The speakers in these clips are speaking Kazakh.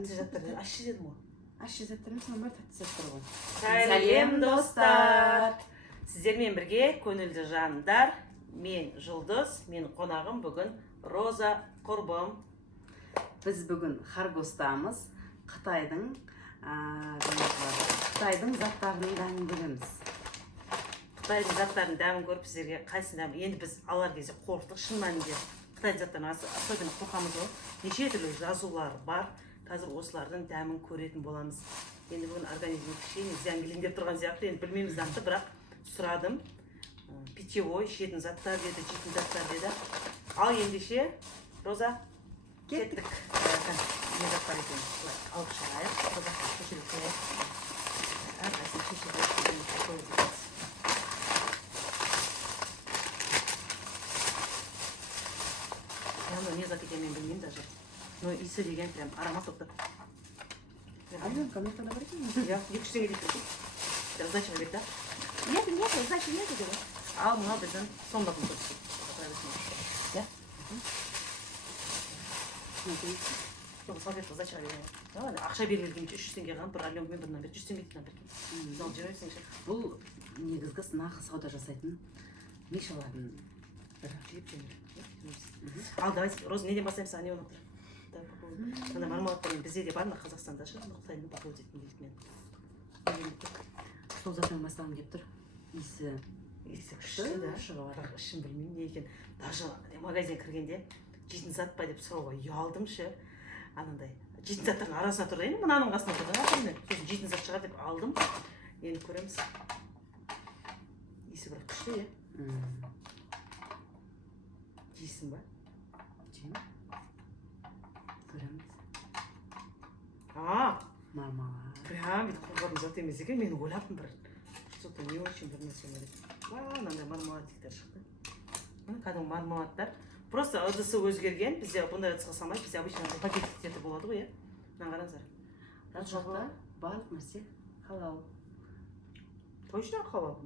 тәтті заттар ащы дедім ғой. Ащы заттар емес, бар тәтті заттар ғой. Сәлем достар. Сіздермен бірге көңілді жандар. Мен Жұлдыз, мен қонағым бүгін Роза құрбым. Біз бүгін Харгостамыз. Қытайдың заттарының дәмін көреміз. Қытайдың заттарының дәмін көріп сіздерге қайсының дәмі. Енді біз алар кезде қорықтық, шын мәнінде Қытай заттарынан особенно қорқамыз ғой. Неше түрлі жазулар бар. Қазір осылардың дәмін көретін боламыз. Енді бүгін организм кішкене зиян келейін деп тұрған сияқты. Енді білмейміз затты, бірақ сұрадым. Питьевой, ішетін заттар деді, жейтін заттар деді. Ал ендеше, Роза, кеттік. Не заттар екен? Алып шығайық. Роза, шешіліп қойайық. Әрқайсың шешіліп қойып. Не зат екенін мен білмеймін даже. Но иісі деген прям аромат тоқты. Аленка, мне тогда варить? Я, 200 теңге дейді. Сдача береді, да? Нет, сдачи нет, деді. Ал мынау біздің сомдағын көрсетеді. Я? Жоқ, салфетка сдача береді. Ақша берілген 300 теңге қалған, бір Аленка мен бірінен берді. 100 теңге тыңнан берген. Зал жібересің. Бұл негізгі сынақы сауда жасайтын мишалардың жеп жеңіл. Ал, давай, Роза, неден бастаймыз? Не оны тұр? Мына мармеладтармен бізде де бар ма Қазақстанда шы? Қытайдың бақылау дейтін дейді мен. Сол заттан бастағым келіп тұр. Иісі күшті, да? Бірақ ішін білмеймін не екен. Даже магазин кіргенде жейтін зат па деп сұрауға ұялдым шы. Анандай жейтін заттардың арасына тұрды. Енді мынаның қасына тұрды. Сосын жейтін зат шығар деп алдым. Енді көреміз. Иісі бірақ күшті, е? Жейсің ба? Жеймін. Көреміз. Мармалад. Прям бүйтіп қолғардың зат емес екен. Мен ойлаппын бір. Что-то не очень бір нәрсе ойлайды. Мынандай мармеладиктер шықты. Кәдімгі мармеладтар. Просто ыдысы өзгерген. Бізде бұндай ыдысқа салмайды. Бізде обычно пакеттерде болады ғой, е? Мына қараңыздар. Бұл жақта барлық нәрсе халал. Точно халал?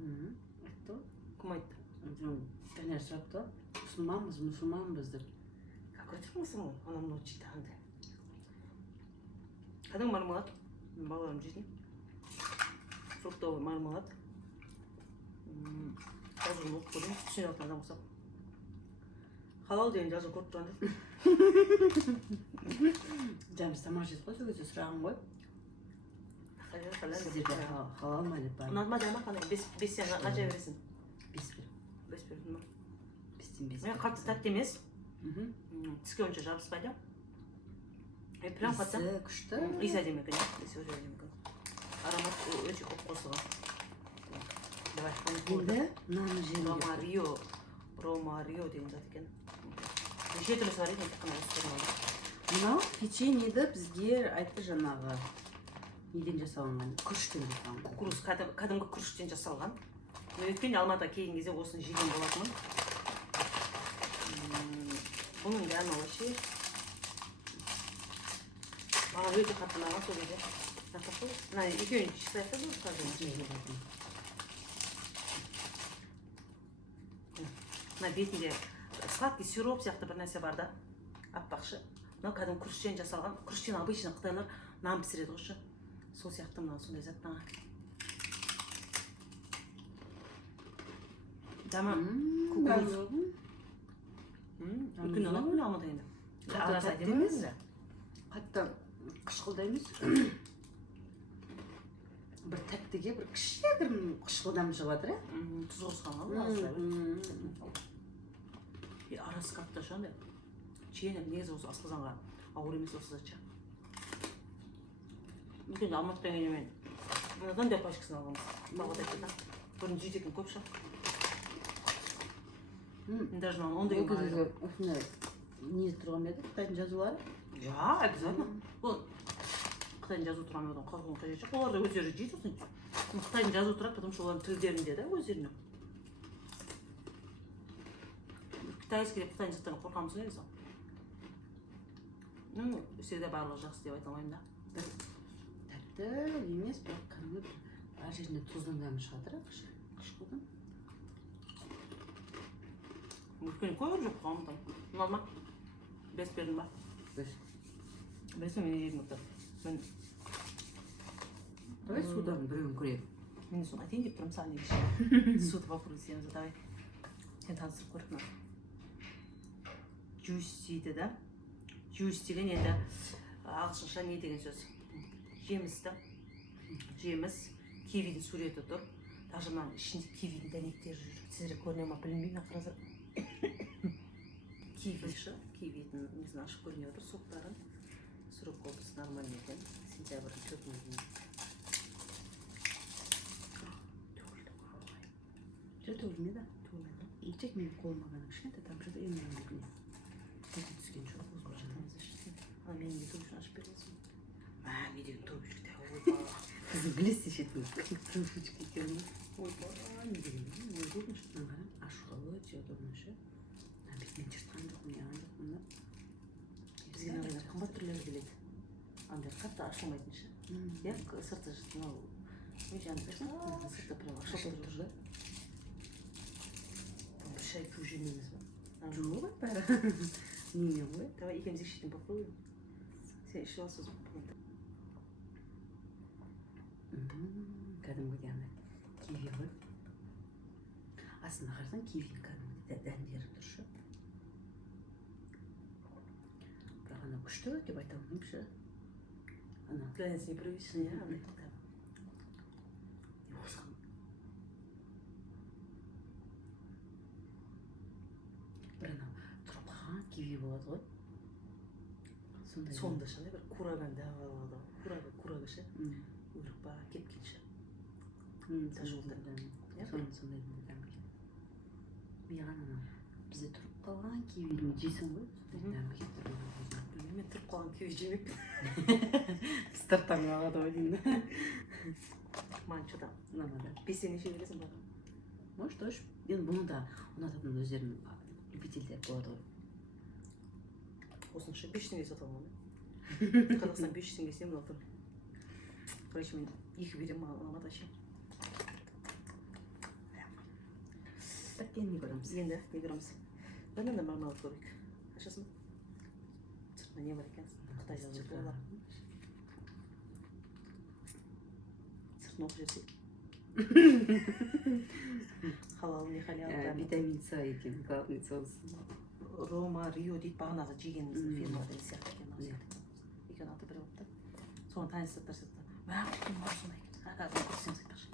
Айтты. Кім айтты? Тәнер сұрапты. Мұсылманбыз деп. Какой ты мұсылман? Она мынау жейді аңдай. Кәдімгі мармелад. Мен балаларым жейтін. Фруктовый мармелад. Жазуын оқып көрейін. Түсіне алтын адам ұқсап. Халал деген жазу көріп тұрған деп. Жамыз тамақ жейді қой, сол кезде сұрағым ғой. Сіздерде халал ма деп бар. Ұнады ма жама қандай? 5 сен қанша бересің? 5 бір. 5 бердің ба? 5-тен 5. Мен қатты тәтті емес. Тіске онша жабыспайды. Прям қатты. Иісі күшті. Иісі әдемі екен. Иісі өте әдемі екен. Аромат өте көп қосылған. Енді мынаны жеңге. Ромарио деген зат екен. Неше түрлісі бар екен, қана осы түрін алды. Мынау печеньеді бізге айтты жаңағы неден жасалынған, күріштен жасалынған. Кукуруз, кәдімгі күріштен жасалған. Мен өткенде Алматыға келген кезде осыны жеген болатынмын. Бұның дәмі вообще маған өте қатты ұнаған сол кезде. Мына екеуін шықсайық та бұл қазір. Мына бетінде сладкий сироп сияқты бір нәрсе бар да. Аппақшы. Мынау кәдімгі күріштен жасалған. Күріштен обычно қытайлар нан пісіреді ғойшы. Сол сияқты мынау сондай заттан. Дәмі кукуруз. Үлкен ұнады мына алмады енді. Қатты тәтті емес. Қатты қышқылда емес. Бір тәттіге бір кішігірім қышқылдам шығыватыр, е? Тұз қосқан ғой, арасы қатты шандай. Чейінім негізі осы асқазанға ауыр емес осы затша. Үлкенде Алматыдан келген мен мынадан да пачкасын алғанбыз. Бағыт айтты. Бұрын жейтін көп шығар. Даже маған ондай өкізі осындай не тұрған еді? Қытайдың жазулары? Я, обязательно. Бұл Қытайдың жазу тұрған одан қорқуын қажет жоқ. Олар да өздері жейді осыны. Қытайдың жазу тұрады, потому что олардың тілдерінде да өздеріне. Китайский деп Қытайдың заттарынан қорқамыз негізі. Всегда барлығы жақсы деп айта алмаймын да. Тәтті емес, бірақ кәдімгі әр жерінде тұздың дәмі шығады, қышқылдың. Өйткені көп жоқ қоғамда. Ұнады ма? 5 бердің ба? 5. Бесін мен 20 отыр. Мен Давай судан біреуін көрейік. мен соны айтайын деп тұрмын саған негізі. Суды попробуй етеміз, давай. Сен таныстырып көріп мына. Juice дейді да. Juice деген енді ағылшынша не деген сөз? Жеміс та. Жеміс, кивидің суреті тұр. Даже мына ішінде кивидің дәнектері жүр. Сіздер көріне ма білмеймін қазір. Киви шы, кивидің несін ашып көріне отыр, соқтарын. Срок қолдысы нормальный екен. Сентябрьдің 4-іне дейін. Жүр төгілмеді. Төгілмеді. Тек мен қолыма ғана кішкентай там что-то емін бүгіне. Көзі түскен жоқ. Ана менің де төгішін ашып бересің. Недегі төгішкі тәуір ойба. Сіздің білесіз шетін. Трубочка екенін. Ойба, не деген. Не көрдіңіз? Мына қарам, ашуға өте удобно ше. Бетмен жыртқан жоқпын, не жоқпын да. Бізге мынандай қымбат түрлері келеді. Андай қатты ашылмайтын ше. Я сырты мынау не жаңағы сырты прям ашылып тұр да. Бір шай күйіп жемейміз ба? Жоқ бәрі. Неме ғой? Давай екеуміз ішетін попробуем. Сен ішіп алсыз Кәдімгідей андай киви ғой. Астына қарасаң кивидің кәдімгідей дәндері тұр ше. Бірақ ана күшті деп айта алмаймын ше. Ана Для нас непривычно, я андай. бір анау тұрып қалған киви болады ғой. Сонда шандай бір кураган дәу алады. Курага ше. Өрік ба, кепкен ше. Сондай дәмі. Маған анау бізде тұрып қалған кивидің жейсің ғой. Сондай дәмі кетті. Мен тұрып қалған күйі жемеппін. Стартан алады ғой деймін. Маған что-то Ұнамады. бестен неше бересің баған? Может, тоже. Енді бұны да ұнататын өздерінің любительдер болады ғой. Осының ше 5 теңге сатып алмады. Қазақстан 500 теңгесіне мынау тұр. Короче, мен 2 беремін, маған ұнамады вообще. Енді не көреміз? Енді не көреміз? Банан мармелад көрейік. Ашасың ба? Сыртында не бар екен? Қытай жазып болады. Сыртын оқып жіберсек. Халал не халал. Витамин С екен, главный сосын. Рома, Рио дейді, бағанағы жегеніміздің фирмада сияқты екен. Екен аты бір болып та. Соны таныстырып тұрсыз. Маған күткен бар сондай. Қазір көрсеңіз айтпақшы.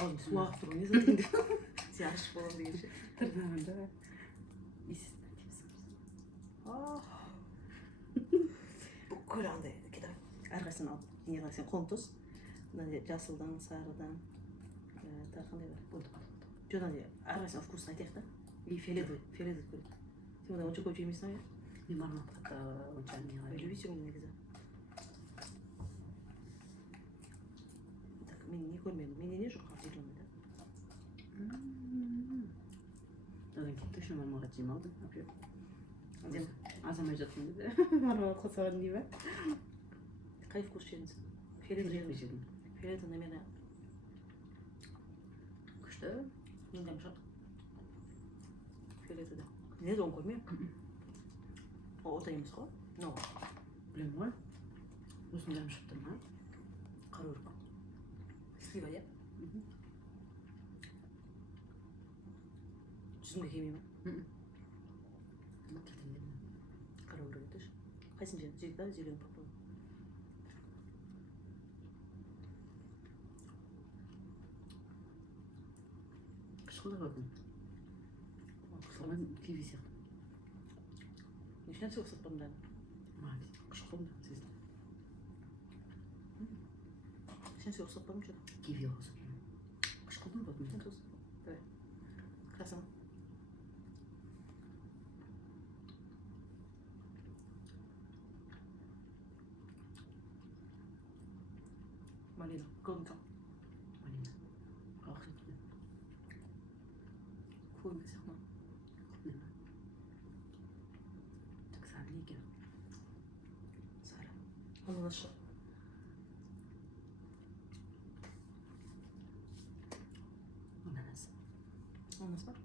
Алдым су ағып тұр, не затың деп. Сен ашып болам дегенше. Тырнағында. Бүкіл андай кетіп. Әрқайсысын алып, не қыласың, қолын тұз. Мынандай жасылдан, сарыдан, қандай бар. Болды қалды. Жоқ, андай әрқайсының вкусын айтайық та. И фиолетовый көреді. Сен одан онша көп жемейсің ғой? Мен мармеладқа онша не қылайын. Любисің ғой негізі. Так, мен не көрмедім. Менде не жоқ қазір зеленый да. Одан кейін точно мармелад жей алдым. Әдем. Азамай жатырмын деді. Мармелад қосаған дей ма? Қай вкус жедіңіз? Фиолетовый жедім. Фиолетовый, наверное, Күшті. мен де жұмшақ. Фиолетовый да. Не де оны көрмеймін. Ота емес қой? No. Білем ғой. Осында шықты ма? Қара өрік. Слива, иә? Жүзімге келмей ма? Қара өрік етеш. Қайсын жедің? Жейді да, зелен попробуй. Қышқылда көрдім. Соған киви сияқты. Нешен сыйлық сатпадым да? Қышқылда сезді. Сен сыйлық сатпадым что-то? Киви қосып. Қышқылдың ба? Сен сыйлық. Давай. Красава. Малина. Голубка. Малина. Қауқын. Көңіл сияқты. Так сары екен. Сары. Ананас. Ананас. Ананас бар?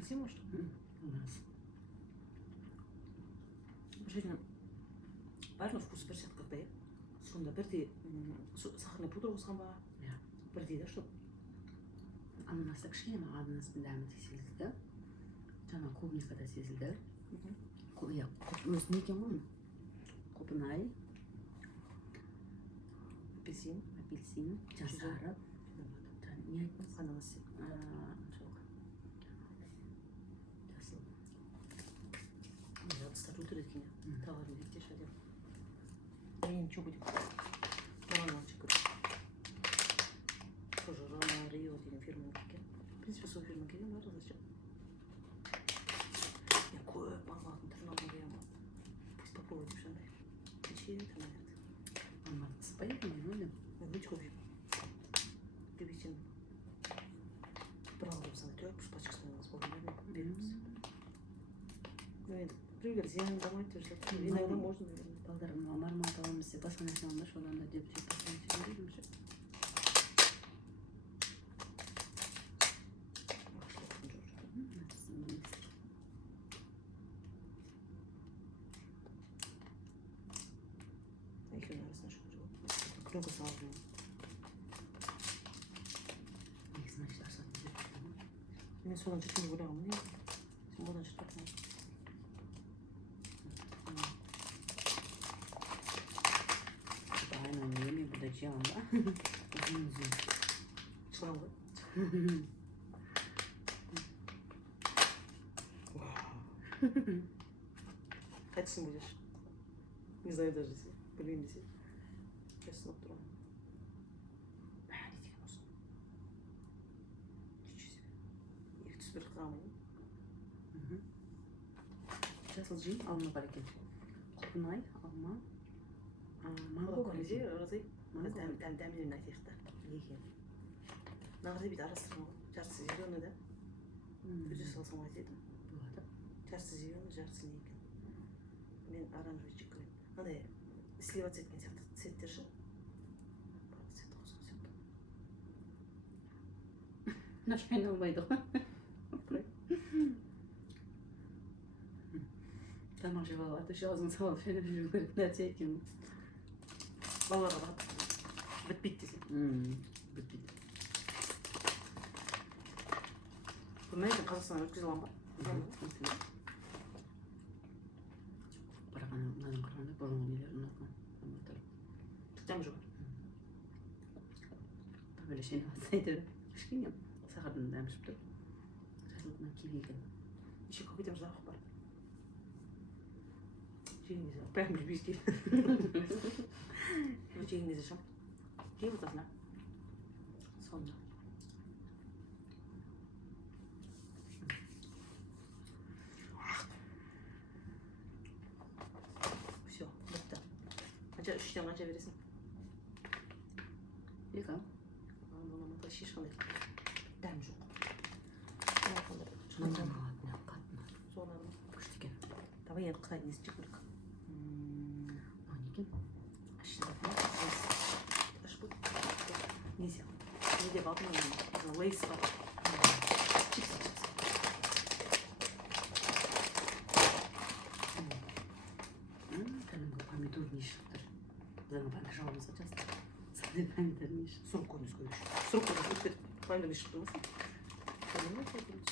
Апельсин может? У нас. Бір жерден барлық вкус бір сияқты как-то, сонда бірде сахарный пудра қосқан ба? Иә. Бірде да что? Ананаста кішкене маған ананастың дәмі сезілді. Жаңа клубникада сезілді. Иә, өзі не екен ғой? Құлпынай, Апельсин. жасарып. Не айтпас? Ананас. Жасыл. Ыдыстар өлтіреді екен. Товарын беттеші деп. Мен что будем? Романчик. Тоже Рома Рио деген фирманың екен. В принципе, сол фирма келген бар зачем? Мен көп мағлатын түрін алған беремін. Пусть попробуй деп шандай. Неше түрін берді. Алматы спай екен, мен ойлаймын. Мен өте көп жеймін. Деп ешен бір алып сана 4 пачкасынан алып береміз. Ну енді біреулер зияндамайды деп жатыр. Иногда можно, наверное. Балдар мармат аламыз деп басқа нәрсе алмаш, одан да деп жүрміз. Екеуінің арасында что жоқ. Күнгі салдым. Негізі мына ашатын деп. Мен содан жүрген ойлағанмын, не? Сен одан жүріп Aynen öyle mi? Bu da cihanda. Uzun uzun. Çılan ғой. Қайтсың будешь? Не знаю даже, білмеймін десе. Сейчас сынап тұрамын. Не деген осы? Ничего себе. Екі түс бір қырамын. Жасыл жей, алма бар екен. Құлпынай, алма. Манго бар екен. Разы. Дәмдерін айтайық та. Екен. Нағырды бейді арастырған ғой. Жарсы зеленый да. Үзе салсам айтайдым. Болады. Жарсы зеленый, жарсы не екен. Мен оранжевый жек көремін. Андай слива цветкен сияқты цветтер ше. Барлық цвет қосқан сияқты. Наш айналмайды ғой. Тамақ жеп алып, еще аузын салып жөніп жүру керек нәрсе екен. Балаларға бағыт бітпейді десең. Бітпейді. Бұл мәйдің Қазақстаннан өткізіп алған ба? Бірақ мынадан қарағанда бұрынғы нелер ұнатқан. Жам жоқ. Бөлешен әйтеуір кішкене сахардан дәмі шығып тұр. Жасылдың киви екен. Еще какой-то запах бар. Жеңіңізде, прям білбейске. Жеңіңізде шам. Жеп отырсың, сонда. Все, бітті. Қанша үштен қанша бересің? Екі. Мұны почти ешқандай дәм жоқ. Шынында алатын қатына. Соны Күшті екен. давай енді қытай несін жеп көрейік. Мынау не екен? Нельзя. Не деп алдым оны. Лейс бар. Чипсы. Кәдімгі помидор не шығып тұр. Жаңа помидор жауымызға жазды. Сондай помидор не шығып. Сұрып көріңіз көріңіз. Сұрып көріңіз. Помидор не шығып тұрмаса? Помидор көріңіз.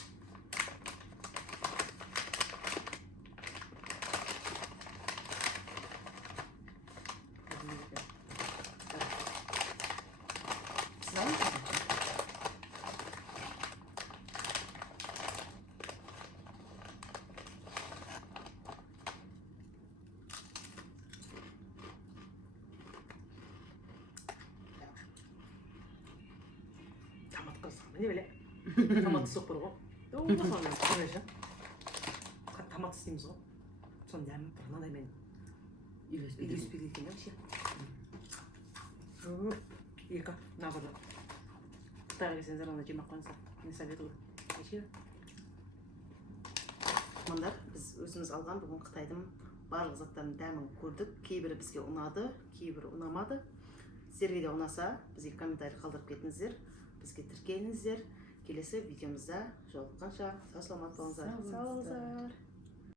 Томат қылсам, не біле? Томатты соқ бір ғой. Соны қалай жа? Томат істейміз ғой. Соны дәмі бір мынандай мен үйлеспейді екен вообще. Екі, мына бір Қытайға келсеңіздер, ана жемей қойыңыздар. Мен советую. Неше? Мындар, біз өзіміз алған бүгін Қытайдың барлық заттардың дәмін көрдік. Кейбірі бізге ұнады, кейбірі ұнамады. Сіздерге де ұнаса, бізге комментарий қалдырып кетіңіздер. Бізге тіркеліңіздер. келесі видеомызда жолыққанша сау саламат болыңыздар. Сау болыңыздар.